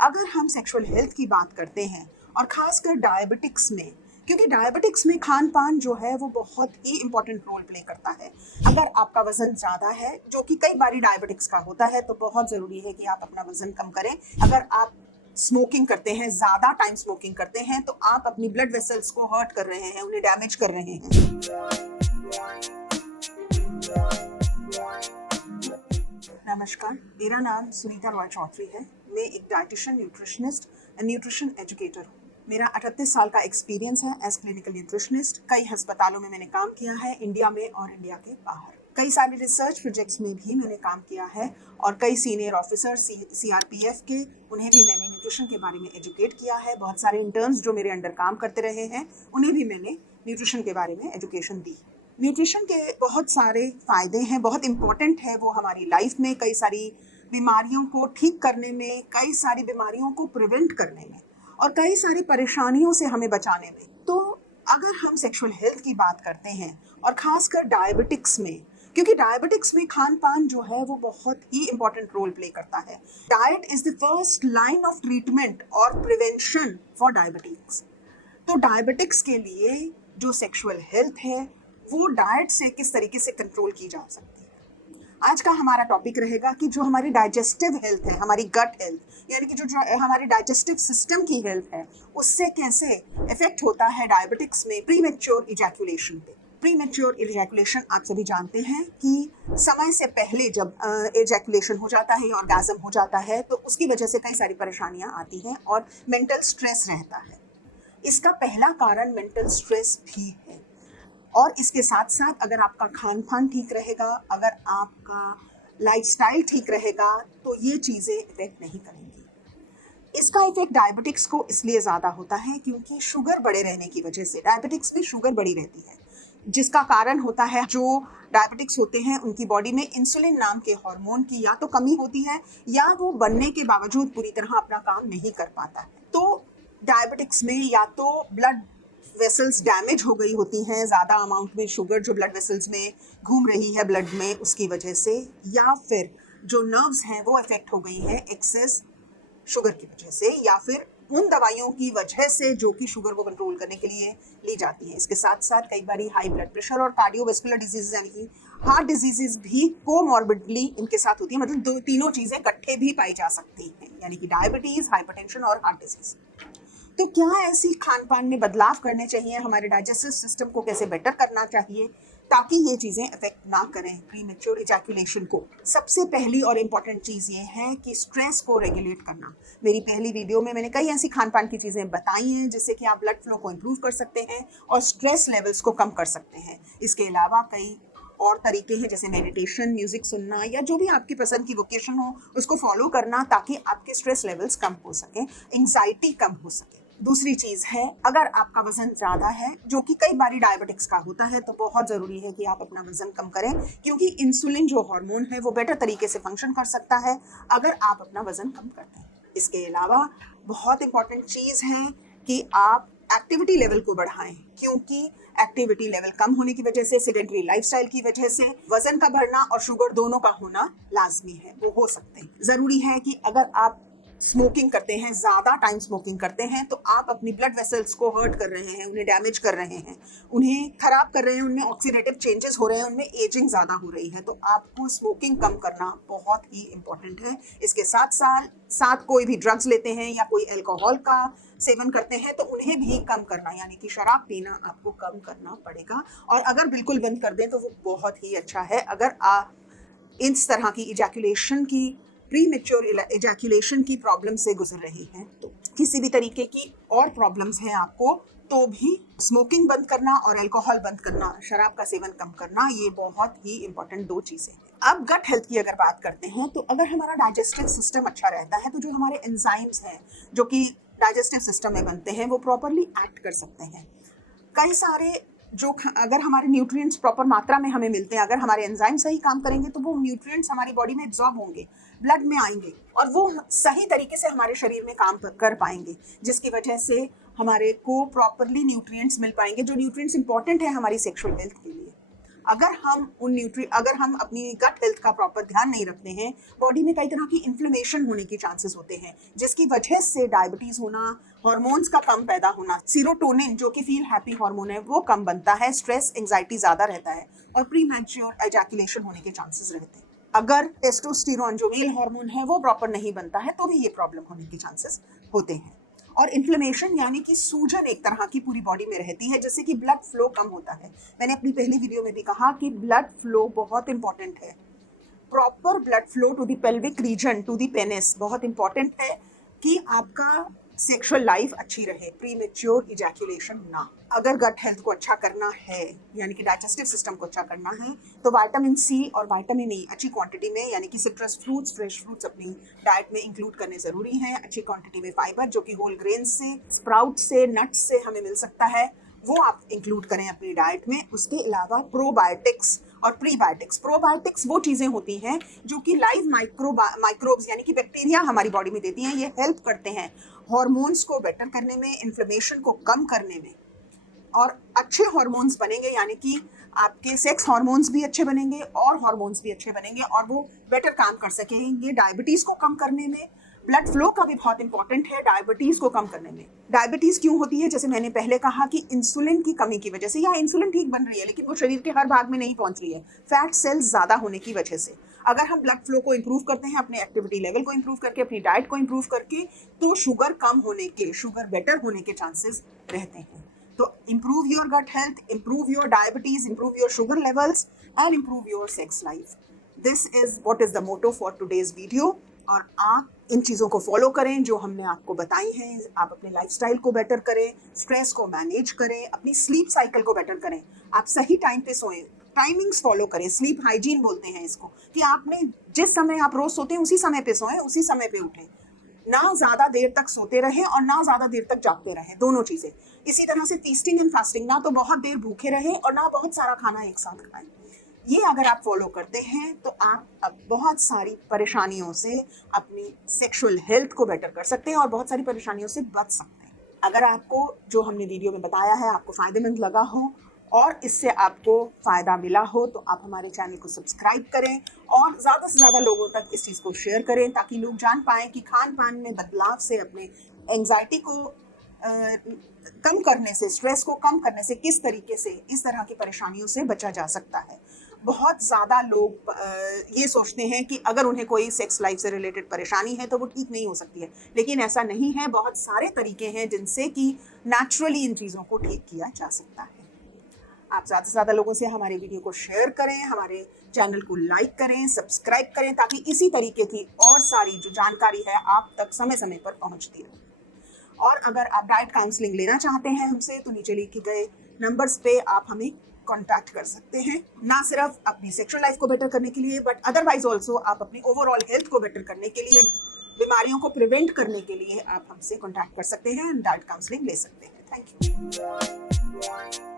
अगर हम sexual health की बात करते हैं और खासकर डायबिटिक्स में, क्योंकि डायबिटिक्स में खान पान जो है वो बहुत ही इंपॉर्टेंट रोल प्ले करता है। अगर आपका वजन ज़्यादा है, जो कि कई बारी डायबिटिक्स का होता है, तो बहुत ज़रूरी है कि आप अपना वजन कम करें। अगर आप स्मोकिंग करते हैं, ज़्यादा टाइम स्मोकिंग करते हैं, तो आप अपनी ब्लड वेसल्स को हर्ट कर रहे हैं, उन्हें डैमेज कर रहे हैं। नमस्कार, मेरा नाम सुनीता रॉय चौधरी है। मैं एक dietitian, nutritionist and nutrition educator हूँ। मेरा 38 साल का एक्सपीरियंस है एज क्लिनिकल न्यूट्रिशनिस्ट। कई अस्पतालों में मैंने काम किया है, इंडिया में और इंडिया के बाहर। कई सारे रिसर्च प्रोजेक्ट्स में भी मैंने काम किया है और कई सीनियर ऑफिसर CRPF के, उन्हें भी मैंने न्यूट्रिशन के बारे में एजुकेट किया है। बहुत सारे इंटर्न्स जो मेरे अंडर काम करते रहे हैं, उन्हें भी मैंने न्यूट्रिशन के बारे में एजुकेशन दी। न्यूट्रिशन के बहुत सारे फ़ायदे हैं, बहुत इम्पॉर्टेंट है वो हमारी लाइफ में, कई सारी बीमारियों को ठीक करने में, कई सारी बीमारियों को प्रिवेंट करने में और कई सारी परेशानियों से हमें बचाने में। तो अगर हम सेक्सुअल हेल्थ की बात करते हैं और ख़ासकर डायबिटिक्स में, क्योंकि डायबिटिक्स में खान पान जो है वो बहुत ही इंपॉर्टेंट रोल प्ले करता है। Diet is the first line of treatment और प्रिवेंशन फॉर डायबिटिक्स। तो डायबिटिक्स के लिए जो सेक्सुअल हेल्थ है वो डाइट से किस तरीके से कंट्रोल की जा सकती है। आज का हमारा टॉपिक रहेगा कि जो हमारी डाइजेस्टिव हेल्थ है, हमारी गट हेल्थ, यानी कि जो हमारी डाइजेस्टिव सिस्टम की हेल्थ है, उससे कैसे इफेक्ट होता है डायबिटिक्स में प्रीमेच्योर इजैकुलेशन पे। प्रीमेच्योर इजैकुलेशन आप सभी जानते हैं कि समय से पहले जब इजैकुलेशन हो जाता है, ऑर्गेज़म हो जाता है, तो उसकी वजह से कई सारी परेशानियां आती हैं और मेंटल स्ट्रेस रहता है। इसका पहला कारण मेंटल स्ट्रेस भी है। और इसके साथ साथ अगर आपका खान पान ठीक रहेगा, अगर आपका लाइफस्टाइल ठीक रहेगा, तो ये चीज़ें इफेक्ट नहीं करेंगी। इसका इफेक्ट डायबिटिक्स को इसलिए ज़्यादा होता है क्योंकि शुगर बढ़े रहने की वजह से, डायबिटिक्स में शुगर बढ़ी रहती है, जिसका कारण होता है जो डायबिटिक्स होते हैं उनकी बॉडी में इंसुलिन नाम के हार्मोन की या तो कमी होती है या वो बनने के बावजूद पूरी तरह अपना काम नहीं कर पाता है। तो डायबिटिक्स में या तो ब्लड वेसल्स डैमेज हो गई होती हैं, ज़्यादा अमाउंट में शुगर जो ब्लड वेसल्स में घूम रही है ब्लड में उसकी वजह से, या फिर जो नर्व्स हैं वो इफेक्ट हो गई हैं एक्सेस शुगर की वजह से, या फिर उन दवाइयों की वजह से जो कि शुगर को कंट्रोल करने के लिए ली जाती हैं। इसके साथ साथ कई बार हाई ब्लड प्रेशर और कार्डियोवैस्कुलर डिजीज यानी कि हार्ट डिजीजेज भी कोमॉर्बिडली इनके साथ होती है, मतलब तीनों चीज़ें इकट्ठे भी पाई जा सकती हैं, यानी कि डायबिटीज़, हाइपरटेंशन और हार्ट डिजीज। तो क्या ऐसी खान पान में बदलाव करने चाहिए, हमारे डाइजेस्टिव सिस्टम को कैसे बेटर करना चाहिए ताकि ये चीज़ें इफेक्ट ना करें प्रीमेच्योर इजैकुलेशन को। सबसे पहली और इम्पॉर्टेंट चीज़ ये है कि स्ट्रेस को रेगुलेट करना। मेरी पहली वीडियो में मैंने कई ऐसी खान पान की चीज़ें बताई हैं जिससे कि आप ब्लड फ्लो को इम्प्रूव कर सकते हैं और स्ट्रेस लेवल्स को कम कर सकते हैं। इसके अलावा कई और तरीके हैं, जैसे मेडिटेशन, म्यूजिक सुनना, या जो भी आपकी पसंद की वोकेशन हो उसको फॉलो करना ताकि आपके स्ट्रेस लेवल्स कम हो सकें, एंग्जाइटी कम हो सके। दूसरी चीज़ है, अगर आपका वजन ज़्यादा है, जो कि कई बारी डायबिटिक्स का होता है, तो बहुत ज़रूरी है कि आप अपना वजन कम करें, क्योंकि इंसुलिन जो हार्मोन है वो बेटर तरीके से फंक्शन कर सकता है अगर आप अपना वजन कम करते हैं। इसके अलावा बहुत इंपॉर्टेंट चीज़ है कि आप एक्टिविटी लेवल को बढ़ाएं, क्योंकि एक्टिविटी लेवल कम होने की वजह से, सेडेंटरी लाइफस्टाइल की वजह से वजन का बढ़ना और शुगर दोनों का होना लाजमी है, वो हो सकते हैं। ज़रूरी है कि अगर आप स्मोकिंग करते हैं, ज़्यादा टाइम स्मोकिंग करते हैं, तो आप अपनी ब्लड वेसल्स को हर्ट कर रहे हैं, उन्हें डैमेज कर रहे हैं, उन्हें खराब कर रहे हैं, उनमें ऑक्सीडेटिव चेंजेस हो रहे हैं, उनमें एजिंग ज़्यादा हो रही है। तो आपको स्मोकिंग कम करना बहुत ही इंपॉर्टेंट है। इसके साथ साथ कोई भी ड्रग्स लेते हैं या कोई अल्कोहल का सेवन करते हैं तो उन्हें भी कम करना, यानी कि शराब पीना आपको कम करना पड़ेगा। और अगर बिल्कुल बंद कर दें तो वो बहुत ही अच्छा है। अगर आप इस तरह की इजैकुलेशन की, प्रीमेच्योर इजैकुलेशन की प्रॉब्लम से गुजर रही हैं, तो किसी भी तरीके की और प्रॉब्लम्स हैं आपको, तो भी स्मोकिंग बंद करना और अल्कोहल बंद करना, शराब का सेवन कम करना, ये बहुत ही इंपॉर्टेंट दो चीज़ें हैं। अब गट हेल्थ की अगर बात करते हैं, तो अगर हमारा डाइजेस्टिव सिस्टम अच्छा रहता है तो जो हमारे एंजाइम्स हैं जो कि डाइजेस्टिव सिस्टम में बनते हैं वो प्रॉपरली एक्ट कर सकते हैं। कई सारे जो अगर हमारे न्यूट्रिएंट्स प्रॉपर मात्रा में हमें मिलते हैं, अगर हमारे एंजाइम सही काम करेंगे तो वो न्यूट्रिएंट्स हमारी बॉडी में एब्जॉर्ब होंगे, ब्लड में आएंगे और वो सही तरीके से हमारे शरीर में काम कर पाएंगे, जिसकी वजह से हमारे को प्रॉपरली न्यूट्रिएंट्स मिल पाएंगे, जो न्यूट्रिएंट्स इंपॉर्टेंट है हमारी सेक्सुअल हेल्थ के लिए। अगर हम अपनी गट हेल्थ का प्रॉपर ध्यान नहीं रखते हैं, बॉडी में कई तरह की इन्फ्लेमेशन होने के चांसेस होते हैं, जिसकी वजह से डायबिटीज होना, हार्मोन्स का कम पैदा होना, सीरोटोनिन जो कि फील हैप्पी हार्मोन है वो कम बनता है, स्ट्रेस एंजाइटी ज्यादा रहता है और प्री मैच्योर एजैकुलेशन होने के चांसेस रहते हैं। अगर टेस्टोस्टेरोन जो मेल हार्मोन है वो प्रॉपर नहीं बनता है तो भी ये प्रॉब्लम होने के चांसेस होते हैं। और इन्फ्लेमेशन यानी कि सूजन एक तरह की पूरी बॉडी में रहती है, जिससे कि ब्लड फ्लो कम होता है। मैंने अपनी पहली वीडियो में भी कहा कि ब्लड फ्लो बहुत इंपॉर्टेंट है। Proper blood flow to the pelvic region, to the penis बहुत इंपॉर्टेंट है कि आपका सेक्सुअल लाइफ अच्छी रहे, प्रीमेच्योर इजैकुलेशन ना। अगर गट हेल्थ को अच्छा करना है, यानी कि डाइजेस्टिव सिस्टम को अच्छा करना है, तो विटामिन सी और विटामिन ई अच्छी क्वांटिटी में, यानी कि सिट्रस फ्रूट्स, फ्रेश फ्रूट्स अपनी डाइट में इंक्लूड करने जरूरी हैं। अच्छी क्वांटिटी में फाइबर जो कि होल ग्रेन से, स्प्राउट से, नट्स से हमें मिल सकता है, वो आप इंक्लूड करें अपनी डाइट में। उसके अलावा प्रोबायोटिक्स और प्रीबायोटिक्स। प्रोबायोटिक्स वो चीज़ें होती हैं जो कि लाइव माइक्रोब्स यानी कि बैक्टीरिया हमारी बॉडी में देती हैं। ये हेल्प करते हैं हार्मोन्स को बेटर करने में, इन्फ्लेमेशन को कम करने में, और अच्छे हार्मोन्स बनेंगे, यानी कि आपके सेक्स हार्मोन्स भी अच्छे बनेंगे और हार्मोन्स भी अच्छे बनेंगे और वो बेटर काम कर सकेंगे डायबिटीज़ को कम करने में। ब्लड फ्लो का भी बहुत इंपॉर्टेंट है डायबिटीज़ को कम करने में। डायबिटीज़ क्यों होती है? जैसे मैंने पहले कहा कि इंसुलिन की कमी की वजह से, या इंसुलिन ठीक बन रही है लेकिन वो शरीर के हर भाग में नहीं पहुंच रही है, फैट सेल्स ज़्यादा होने की वजह से। अगर हम ब्लड फ्लो को इंप्रूव करते हैं, अपने एक्टिविटी लेवल को इंप्रूव करके, अपनी डाइट को इंप्रूव करके, तो शुगर कम होने के, शुगर बेटर होने के चांसेस रहते हैं। तो improve your gut health, improve your diabetes, improve your sugar levels and improve your sex life. This is what is the motto for today's video. और आप इन चीज़ों को फॉलो करें जो हमने आपको बताई हैं। आप अपने लाइफस्टाइल को बेटर करें, स्ट्रेस को मैनेज करें, अपनी स्लीप साइकिल को बेटर करें, आप सही टाइम पे सोएं, टाइमिंग्स फॉलो करें। स्लीप हाइजीन बोलते हैं इसको, कि आपने जिस समय आप रोज सोते हैं उसी समय पे सोएं, उसी समय पे उठें, ना ज़्यादा देर तक सोते रहें और ना ज़्यादा देर तक जागते रहें, दोनों चीज़ें। इसी तरह से फीस्टिंग एंड फास्टिंग, ना तो बहुत देर भूखे रहें और ना बहुत सारा खाना एक साथ खाएं। ये अगर आप फॉलो करते हैं तो आप अब बहुत सारी परेशानियों से अपनी सेक्सुअल हेल्थ को बेटर कर सकते हैं और बहुत सारी परेशानियों से बच सकते हैं। अगर आपको जो हमने वीडियो में बताया है आपको फ़ायदेमंद लगा हो और इससे आपको फ़ायदा मिला हो, तो आप हमारे चैनल को सब्सक्राइब करें और ज़्यादा से ज़्यादा लोगों तक इस चीज़ को शेयर करें, ताकि लोग जान पाएँ कि खान पान में बदलाव से अपने एंग्जाइटी को कम करने से, स्ट्रेस को कम करने से किस तरीके से इस तरह की परेशानियों से बचा जा सकता है। बहुत ज़्यादा लोग ये सोचते हैं कि अगर उन्हें कोई सेक्स लाइफ से रिलेटेड परेशानी है तो वो ठीक नहीं हो सकती है, लेकिन ऐसा नहीं है। बहुत सारे तरीके हैं जिनसे कि नेचुरली इन चीज़ों को ठीक किया जा सकता है। आप ज़्यादा से ज़्यादा लोगों से हमारे वीडियो को शेयर करें, हमारे चैनल को लाइक करें, सब्सक्राइब करें, ताकि इसी तरीके की और सारी जो जानकारी है आप तक समय समय पर पहुंचती रहे। और अगर आप डाइट काउंसलिंग लेना चाहते हैं हमसे, तो नीचे लिखे गए नंबर्स पे आप हमें कांटेक्ट कर सकते हैं, ना सिर्फ अपनी सेक्सुअल लाइफ को बेटर करने के लिए, बट अदरवाइज ऑल्सो आप अपनी ओवरऑल हेल्थ को बेटर करने के लिए, बीमारियों को प्रिवेंट करने के लिए आप हमसे कांटेक्ट कर सकते हैं, डाइट काउंसलिंग ले सकते हैं। Thank you.